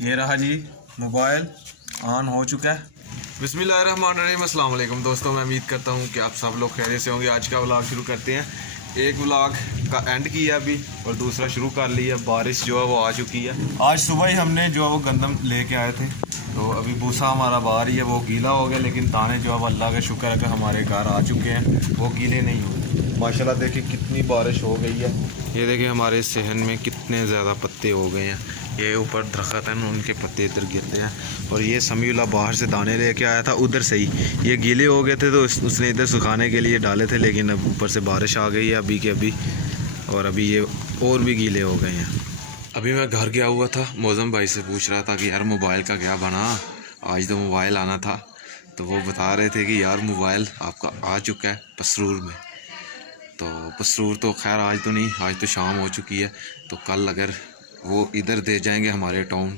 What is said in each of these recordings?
ये रहा जी, mobile on हो चुका है। बिस्मिल्लाहिर्रहमानिर्रहीम। अस्सलाम वालेकुम दोस्तों, मैं उम्मीद करता हूँ कि आप सब लोग खैरियत से होंगे। आज का व्लॉग शुरू करते हैं। एक व्लॉग का एंड किया अभी और दूसरा शुरू कर लिया। बारिश जो है वो आ चुकी है। आज सुबह ही हमने जो है वो गंदम लेके आए थे, तो अभी भूसा हमारा बाहर ही है, वो गीला हो गया, लेकिन दाने जो है वो अल्लाह का शुक्र है कि हमारे घर आ चुके हैं, वो गीले नहीं हुए। माशाल्लाह देखिए कितनी बारिश हो गई है। ये देखिए हमारे सहन में कितने ज़्यादा पत्ते हो गए हैं। ये ऊपर दरख्त हैं, उनके पत्ते इधर गिरते हैं। और ये समीउल्लाह बाहर से दाने लेके आया था उधर से ही। ये गीले हो गए थे तो उसने इधर सुखाने के लिए डाले थे, लेकिन अब ऊपर से बारिश आ गई है अभी के अभी, और अभी ये और भी गीले हो गए हैं। अभी मैं घर गया हुआ था, मौज़म भाई से पूछ रहा था कि यार मोबाइल का क्या बना, आज तो मोबाइल आना था। तो वो बता रहे थे कि यार मोबाइल आपका आ चुका है पसरूर में। तो पसरूर तो खैर आज तो नहीं, आज तो शाम हो चुकी है। तो कल अगर वो इधर दे जाएंगे हमारे टाउन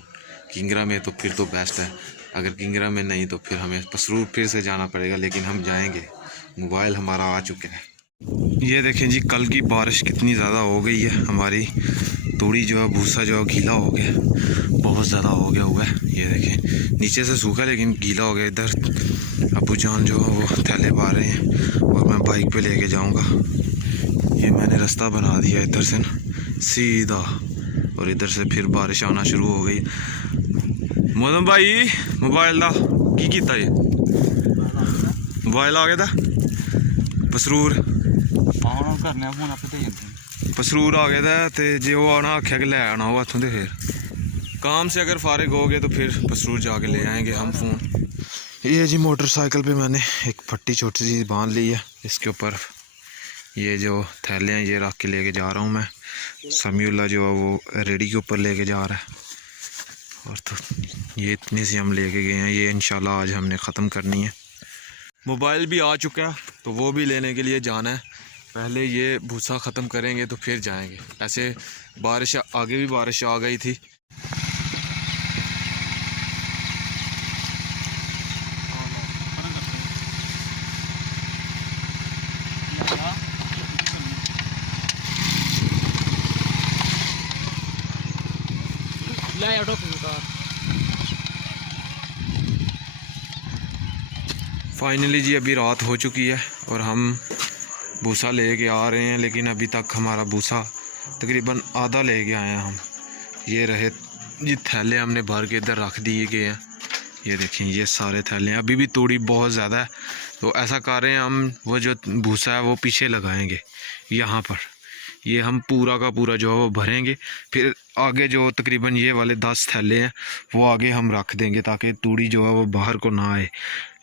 किंगरा में तो फिर तो बेस्ट है। अगर किंगरा में नहीं तो फिर हमें पसरूर फिर से जाना पड़ेगा, लेकिन हम जाएंगे। मोबाइल हमारा आ चुका है। ये देखें जी, कल की बारिश कितनी ज़्यादा हो गई है। हमारी तूड़ी जो है, भूसा जो है गीला हो गया, बहुत ज़्यादा हो गया हुआ है। ये देखें नीचे से सूखा लेकिन गीला हो गया। इधर अबू जान जो है वो थैले पा रहे हैं और मैं बाइक पे लेके जाऊंगा। ये मैंने रास्ता बना दिया इधर से ना सीधा, और इधर से फिर बारिश आना शुरू हो गई। मोहम्मद भाई मोबाइल दा की कीता ये मोबाइल आ गया था पसरूर पसरूर आ गया था। तो जो वो आना आख्या कि लै आना हो इतों, तो फिर काम से अगर फारिग हो गए तो फिर पसरूर जाके ले आएंगे हम फ़ोन। ये जी मोटरसाइकिल पे मैंने एक पट्टी छोटी सी बांध ली है, इसके ऊपर ये जो थैले हैं ये रख के लेके जा रहा हूँ मैं। समीउल्लाह जो है वो रेडी के ऊपर लेके जा रहा है। और तो ये इतनी सी हम लेके गए हैं, ये इंशाल्लाह आज हमने ख़त्म करनी है। मोबाइल भी आ चुका है तो वो भी लेने के लिए जाना है। पहले ये भूसा ख़त्म करेंगे तो फिर जाएंगे। ऐसे बारिश आगे भी बारिश आ गई थी। फाइनली जी अभी रात हो चुकी है और हम भूसा ले के आ रहे हैं, लेकिन अभी तक हमारा भूसा तकरीबन आधा ले के आए हैं हम। ये रहे जी थैले हमने भर के इधर रख दिए गए हैं। ये देखें ये सारे थैले हैं। अभी भी तूड़ी बहुत ज़्यादा है तो ऐसा कर रहे हैं हम, वो जो भूसा है वो पीछे लगाएंगे यहाँ पर। ये हम पूरा का पूरा जो है वो भरेंगे, फिर आगे जो तकरीबन ये वाले 10 थैले हैं वो आगे हम रख देंगे ताकि तूड़ी जो है वो बाहर को ना आए।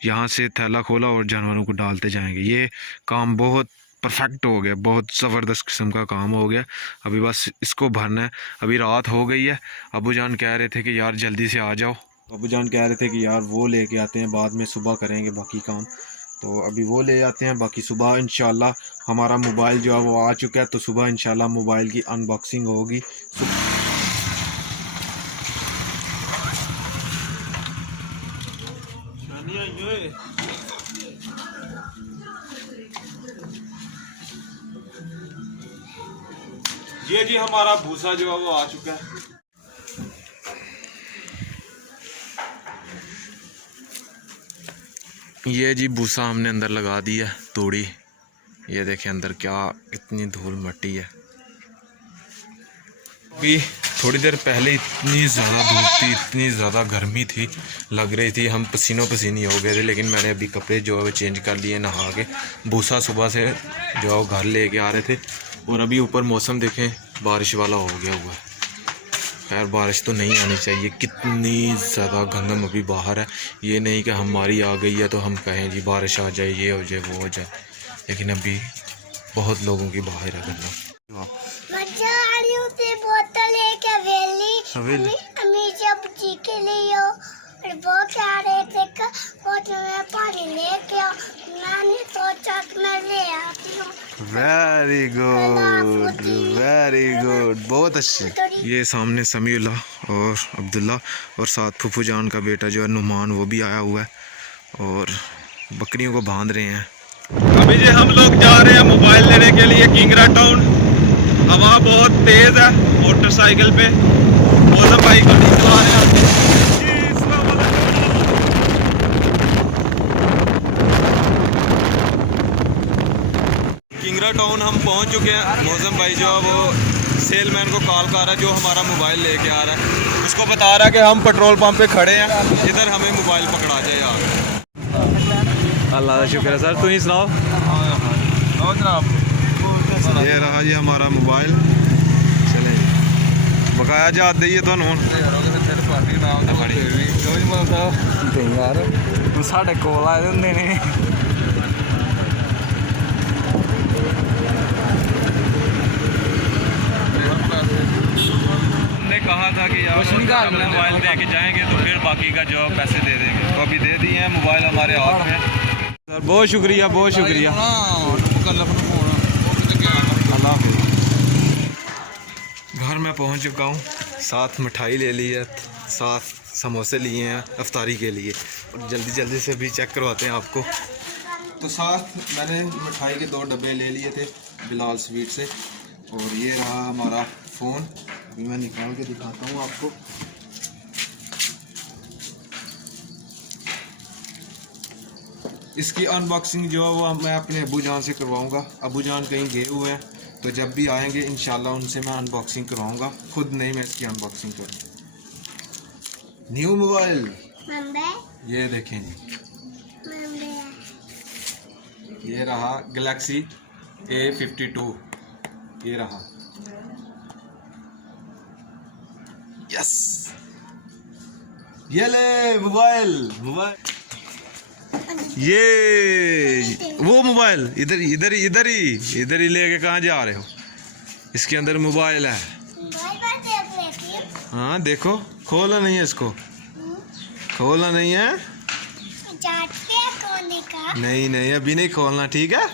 यहाँ से थैला खोला और जानवरों को डालते जाएंगे। ये काम बहुत परफेक्ट हो गया, बहुत ज़बरदस्त किस्म का काम हो गया। अभी बस इसको भरना है। अभी रात हो गई है। अबू जान कह रहे थे कि यार जल्दी से आ जाओ। अबू जान कह रहे थे कि यार वो लेके आते हैं, बाद में सुबह करेंगे बाकी काम। तो अभी वो ले आते हैं, बाकी सुबह इंशाल्लाह हमारा मोबाइल जो है वो आ चुका है। तो सुबह इंशाल्लाह मोबाइल की अनबॉक्सिंग होगी। ये जी हमारा भूसा जो है वो आ चुका है। ये जी भूसा हमने अंदर लगा दिया तोड़ी। ये देखें अंदर क्या इतनी धूल मिट्टी है। अभी थोड़ी देर पहले इतनी ज़्यादा धूप थी, इतनी ज़्यादा गर्मी थी, लग रही थी हम पसीनों पसीनी हो गए थे। लेकिन मैंने अभी कपड़े जो है वो चेंज कर लिए नहा के। भूसा सुबह से जो है वो घर ले के आ रहे थे। और अभी ऊपर मौसम देखें बारिश वाला हो गया हुआ है। खैर बारिश तो नहीं आनी चाहिए, कितनी ज़्यादा गंदम अभी बाहर है। ये नहीं कि हमारी आ गई है तो हम कहें जी बारिश आ जाए, ये हो जाए वो हो जाए, लेकिन अभी बहुत लोगों की बाहर है गंदम। और बहुत सारे थे बहुत मैं पानी लेके आओ, मैंने सोचा कि मैं ले आती हूँ। वेरी गुड वेरी गुड, बहुत अच्छे। ये सामने समीउल्लाह और अब्दुल्ला और साथ फूफू जान का बेटा जो है नुमान, वो भी आया हुआ है और बकरियों को बांध रहे हैं। अभी जी हम लोग जा रहे हैं मोबाइल लेने के लिए किंगरा टाउन। हवा बहुत तेज़ है मोटरसाइकिल पे। मौसम भाई गाड़ी चला रहे हैं। तकरीबन हम पहुंच चुके हैं। मौसम भाई जो है वो सेलमैन को कॉल कर रहा है, जो हमारा मोबाइल लेके आ रहा है, उसको बता रहा है कि हम पेट्रोल पंप पे खड़े हैं, इधर हमें मोबाइल पकड़ा जाए यार। अल्लाह का शुक्र है सर, तुम ही सुनाओ। ये रहा जी हमारा मोबाइल, चले बकाया जा दे तो यार तू साढ़े कोल आए होंगे ने हमने कहा था कि यार मोबाइल दे के जाएंगे तो फिर बाकी का जो पैसे दे देंगे, तो अभी दे दिए हैं, मोबाइल हमारे हाथ में। सर बहुत शुक्रिया, बहुत शुक्रिया। घर में पहुंच चुका हूँ, साथ मिठाई ले ली है, साथ समोसे लिए हैं अफ्तारी के लिए, और जल्दी जल्दी से भी चेक करवाते हैं आपको। तो साथ मैंने मिठाई के 2 डब्बे ले लिए थे बिलाल स्वीट से, और ये रहा हमारा फ़ोन, अभी मैं निकाल के दिखाता हूँ आपको। इसकी अनबॉक्सिंग जो है वो मैं अपने अबू जान से करवाऊँगा। अबू जान कहीं गए हुए हैं, तो जब भी आएंगे इंशाल्लाह उनसे मैं अनबॉक्सिंग करवाऊँगा, खुद नहीं मैं इसकी अनबॉक्सिंग करूँ। न्यू मोबाइल ये देखें जी, ये रहा गैलेक्सी A52, ये रहा, यस ये ले मोबाइल, ये वो मोबाइल इधर ही लेके कहाँ जा रहे हो? इसके अंदर मोबाइल है। हाँ देखो, खोलना नहीं है इसको, खोलना नहीं है, नहीं अभी नहीं खोलना, ठीक है।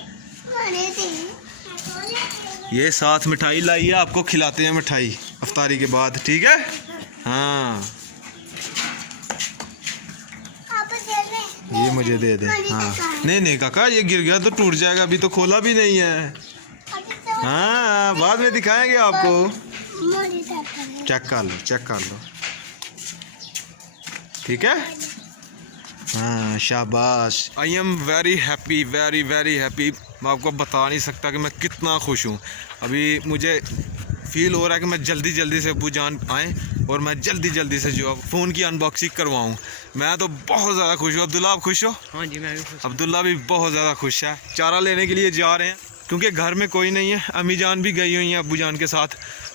ये साथ मिठाई लाई है, आपको खिलाते हैं मिठाई अफ्तारी के बाद, ठीक है। हाँ ये मुझे दे दे। हाँ नहीं काका, ये गिर गया तो टूट जाएगा, अभी तो खोला भी नहीं है। हाँ बाद में दिखाएंगे आपको, चेक कर लो ठीक है। हाँ शाबाश। I am very happy, very very happy. मैं आपको बता नहीं सकता कि मैं कितना खुश हूँ। अभी मुझे फील हो रहा है कि मैं जल्दी से अब्बू जान आएँ और मैं जल्दी से जो फ़ोन की अनबॉक्सिंग करवाऊँ। मैं तो बहुत ज़्यादा खुश हूँ। अब्दुल्ला आप खुश हो? हाँ जी मैं भी खुश। अब्दुल्ला भी बहुत ज़्यादा खुश है। चारा लेने के लिए जा रहे हैं क्योंकि घर में कोई नहीं है। अम्मी जान भी गई हुई हैं अब्बू जान के साथ,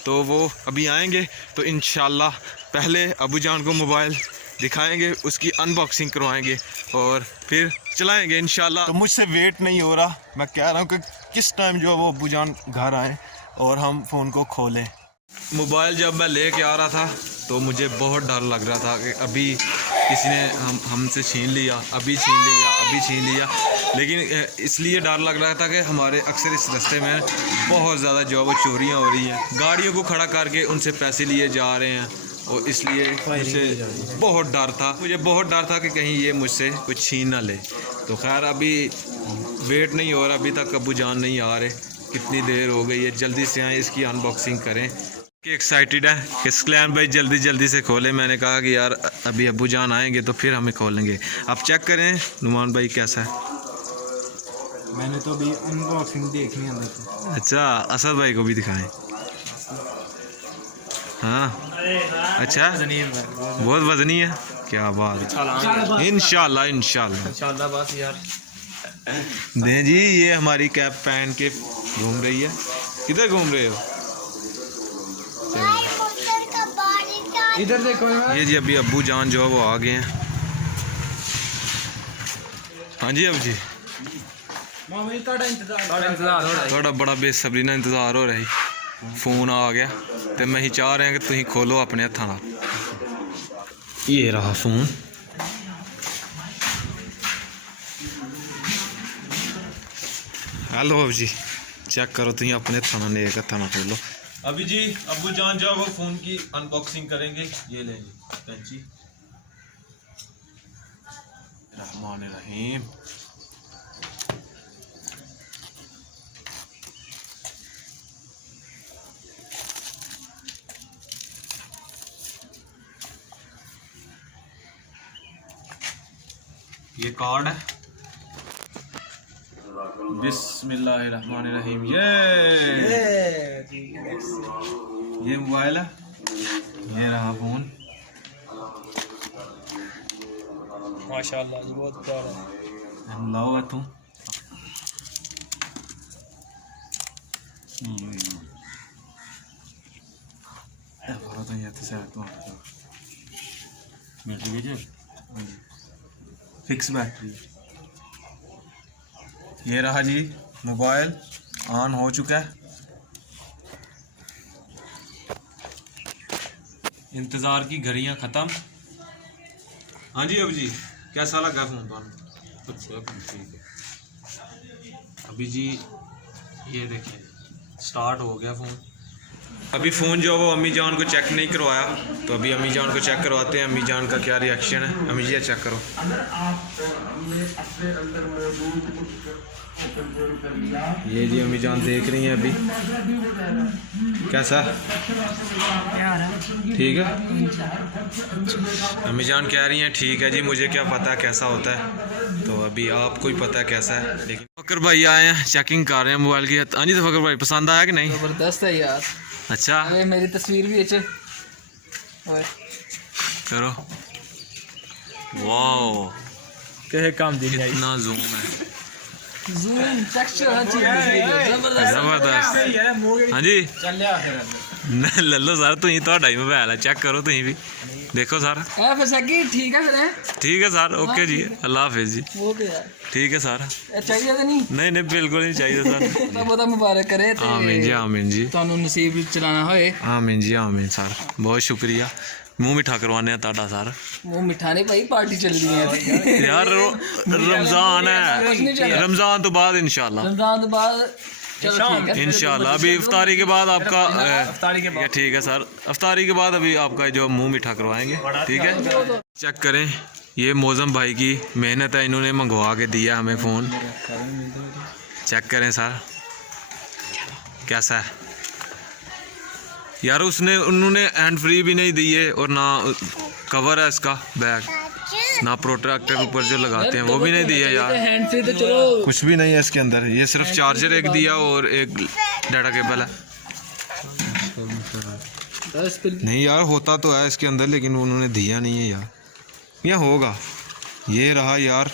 तो वो अभी आएंगे तो इंशाल्लाह पहले अब्बू जान को मोबाइल दिखाएंगे, उसकी अनबॉक्सिंग करवाएंगे और फिर चलाएंगे इंशाल्लाह। तो मुझसे वेट नहीं हो रहा, मैं कह रहा हूँ कि किस टाइम जो है वो अब्बू जान घर आएँ और हम फ़ोन को खोलें। मोबाइल जब मैं लेके आ रहा था तो मुझे बहुत डर लग रहा था कि अभी किसी ने हमसे छीन लिया, अभी छीन लिया। लेकिन इसलिए डर लग रहा था कि हमारे अक्सर इस रास्ते में बहुत ज़्यादा जो है वो चोरियाँ हो रही हैं, गाड़ियों को खड़ा करके उनसे पैसे लिए जा रहे हैं, और इसलिए मुझे बहुत डर था कि कहीं ये मुझसे कुछ छीन ना ले। तो खैर अभी वेट नहीं हो रहा, अभी तक अब्बू जान नहीं आ रहे, कितनी देर हो गई है, जल्दी से आए इसकी अनबॉक्सिंग करें। कि एक्साइटेड है कि स्क्लैन भाई जल्दी से खोले। मैंने कहा कि यार अभी अब्बू जान आएंगे तो फिर हमें खोलेंगे। आप चेक करें नुमान भाई कैसा है। मैंने तो अभी अनबॉक्सिंग देखनी है अंदर से। अच्छा असद भाई को भी दिखाएं। हाँ अच्छा बहुत वजनी है, क्या बात है। इंशाल्लाह बस यार दें जी। ये हमारी कैप पहन के घूम रही है। किधर घूम रहे हो? इधर देखो। ये जी अभी अब्बू जान जो है वो आ गए हैं। हाँ जी अब जी थोड़ा बड़ा बेसब्री ना इंतज़ार हो रहा है। फ़ोन आ गया तो मैं ही चाह रहे हैं कि तुम खोलो अपने हत्थों नाल। ये रहा फ़ोन। हेलो जी चेक करो, तुम अपने थाना ने एक थाना खोलो। अभी जी अब्बू जान जो वो फ़ोन की अनबॉक्सिंग करेंगे। ये लेंगे कैंची। रहमान रहीम। ये कार्ड है, बिस्मिल्लाहिर्रहमानिर्रहीम। ये मोबाइल है, ये रहा फोन। माशाल्लाह जी बहुत प्यारा है। लाओ तू तो ये तो सर तो फिक्स बैटरी। ये रहा जी मोबाइल, ऑन हो चुका है। इंतज़ार की घड़ियां ख़त्म। हाँ जी, अब जी कैसा लगा फ़ोन तो? ठीक है। अभी जी ये देखिए स्टार्ट हो गया फ़ोन। अभी फ़ोन जो है वो अम्मी जान को चेक नहीं करवाया, तो अभी अम्मी जान को चेक करवाते हैं। अम्मी जान का क्या रिएक्शन है, अम्मी जी चेक करो। ये जी अम्मी जान देख रही हैं अभी। कैसा, ठीक है? अम्मी जान कह रही हैं ठीक है जी, मुझे क्या पता कैसा होता है, तो अभी आपको ही पता है कैसा है। लेकिन फकर भाई आए हैं, चेकिंग कर रहे हैं मोबाइल की। हाँ जी, तो फकर भाई पसंद आया कि नहीं? जबरदस्त है यार। अच्छा अरे मेरी तस्वीर भी अच्छे करो। वाओ कहे काम दिन कितना जूम है, जूम टेक्सचर हर चीज जबरदस्त जबरदस्त। हाँ जी ले लो सर, तुम थोड़ा ही मोबाइल है, चेक करो तुम भी देखो सर। फिर सकी ठीक है फिर ठीक है सर, ओके जी, अल्लाह हाफिज जी। ओके यार ठीक है सर। चाहिए तो नहीं नहीं बिल्कुल नहीं चाहिए सर। बहुत मुबारक करे ते आमीन जी, आमीन जी, ਤੁਹਾਨੂੰ नसीब चलाना होए। आमीन जी, आमीन सर, बहुत शुक्रिया। मुंह मिठा करवाने ताड़ा सर। वो मिठा नहीं भाई, पार्टी चल रही है यार रमजान है, रमजान तो बाद इंशाल्लाह, रमजान तो बाद चलो ठीक है इंशाल्लाह। अभी इफ्तारी के बाद आपका ठीक है सर, इफ्तारी के बाद अभी आपका जो मुंह मिठा करवाएंगे, ठीक है? चेक करें, ये मौजम भाई की मेहनत है, इन्होंने मंगवा के दिया हमें फ़ोन। चेक करें सर कैसा है यार। उन्होंने हैंड फ्री भी नहीं दी है, और ना कवर है इसका बैग, ना प्रोटेक्टर ऊपर जो लगाते हैं वो भी नहीं दिया यार। हैंड फ्री तो चलो कुछ भी नहीं है इसके अंदर, ये सिर्फ चार्जर एक दिया और एक डाटा केबल है। नहीं यार होता तो है इसके अंदर, लेकिन उन्होंने दिया नहीं है यार। ये होगा, ये रहा यार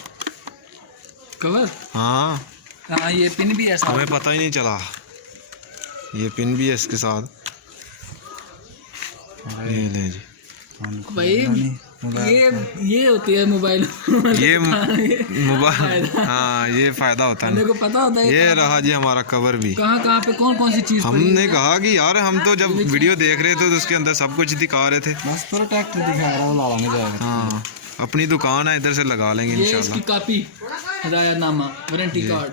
कवर। हाँ हाँ ये पिन भी है साथ। हमें पता ही नहीं चला, ये पिन भी है इसके साथ। ये ले जी भाई, ये होती है मोबाइल ये मोबाइल, हाँ ये फायदा होता है। मेरे को पता होता है। ये रहा जी हमारा कवर भी। कहाँ पे कौन सी चीज हमने कहा कि यार हम तो जब वीडियो देख रहे थे तो उसके अंदर सब कुछ दिखा रहे थे। बस पूरा ट्रैक्टर दिखा रहा हूँ, हाँ अपनी दुकान है, इधर से लगा लेंगे ये इंशाल्लाह। इसकी कॉपी, हिदायतनामा, वारंटी कार्ड।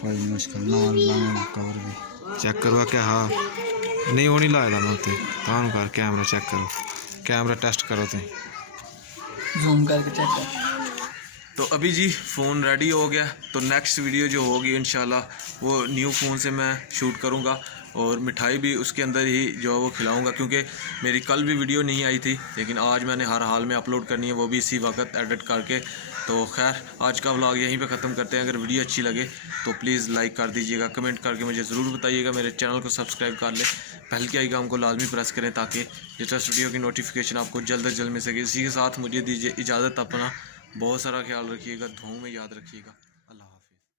कोई मुश्किल ना, कवर भी चेक करवा के। हाँ नहीं वो नहीं लाया मैं उत्ते, काम कर कैमरा चेक करो, कैमरा टेस्ट करो तुम, जूम करके चेक कर। तो अभी जी फ़ोन रेडी हो गया, तो नेक्स्ट वीडियो जो होगी इंशाल्लाह वो न्यू फ़ोन से मैं शूट करूँगा, और मिठाई भी उसके अंदर ही जो है वो खिलाऊँगा, क्योंकि मेरी कल भी वीडियो नहीं आई थी, लेकिन आज मैंने हर हाल में अपलोड करनी है, वो भी इसी वक्त एडिट करके। तो खैर आज का व्लॉग यहीं पे ख़त्म करते हैं। अगर वीडियो अच्छी लगे तो प्लीज़ लाइक कर दीजिएगा, कमेंट करके मुझे ज़रूर बताइएगा, मेरे चैनल को सब्सक्राइब कर ले, पहल के आइकन को लाजमी प्रेस करें ताकि लेटेस्ट वीडियो की नोटिफिकेशन आपको जल्द से जल्द मिल सके। इसी के साथ मुझे दीजिए इजाज़त, अपना बहुत सारा ख्याल रखिएगा, दुआओं में याद रखिएगा।